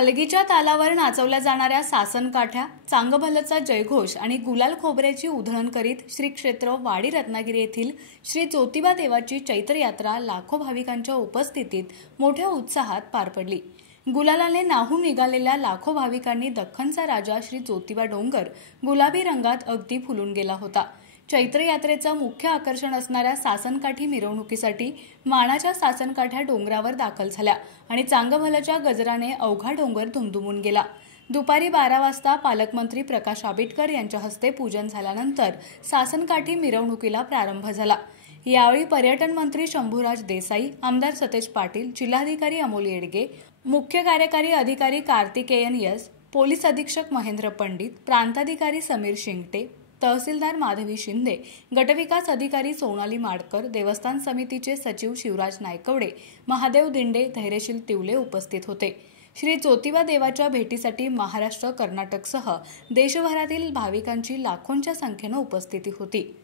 हलगीच्या तालावर नाचवल्या जाणाऱ्या सासनकाठ्या, चांगभलचा जयघोष आणि गुलाल खोबऱ्याची उधळण करीत श्री क्षेत्र वाडी रत्नागिरी येथील श्री ज्योतिबा देवाची चैत्र यात्रा लाखो भाविकांच्या उपस्थितीत मोठ्या उत्साहात पार पडली। गुलालाने नाहून निघालेल्या लाखो भाविकांनी दख्खनचा राजा श्री ज्योतिबा डोंगर गुलाबी रंगात अगदी फुलून गेला होता। चैत्र यात्रेचं मुख्य आकर्षण असणाऱ्या सासनकाठी मिरवणुकीसाठी मानाच्या सासनकाठ्या डोंगरावर दाखल झाल्या आणि चांगभलच्या गजराने अवघा डोंगर दुमदुमून गेला। दुपारी 12 वाजता पालकमंत्री प्रकाश आंबेडकर यांच्या हस्ते पूजन झाल्यानंतर सासनकाठी मिरवणुकीला प्रारंभ झाला। यावेळी पर्यटन मंत्री शंभूराज देसाई, आमदार सतेज पाटील, जिल्हाधिकारी अमोल येडगे, मुख्य कार्यकारी अधिकारी कार्तिकेयन यस, पोलीस अधीक्षक महेंद्र पंडित, प्रांताधिकारी समीर शिंगटे, तहसीलदार माधवी शिंदे, गटविकास अधिकारी सोनाली माडकर, देवस्थान समितीचे सचिव शिवराज नायकवडे, महादेव दिंडे, धैर्यशील तिवले उपस्थित होते। श्री ज्योतिबा देवाच्या भेटीसाठी महाराष्ट्र, कर्नाटकसह देशभरातील भाविकांची लाखोंच्या संख्येने उपस्थिती होती।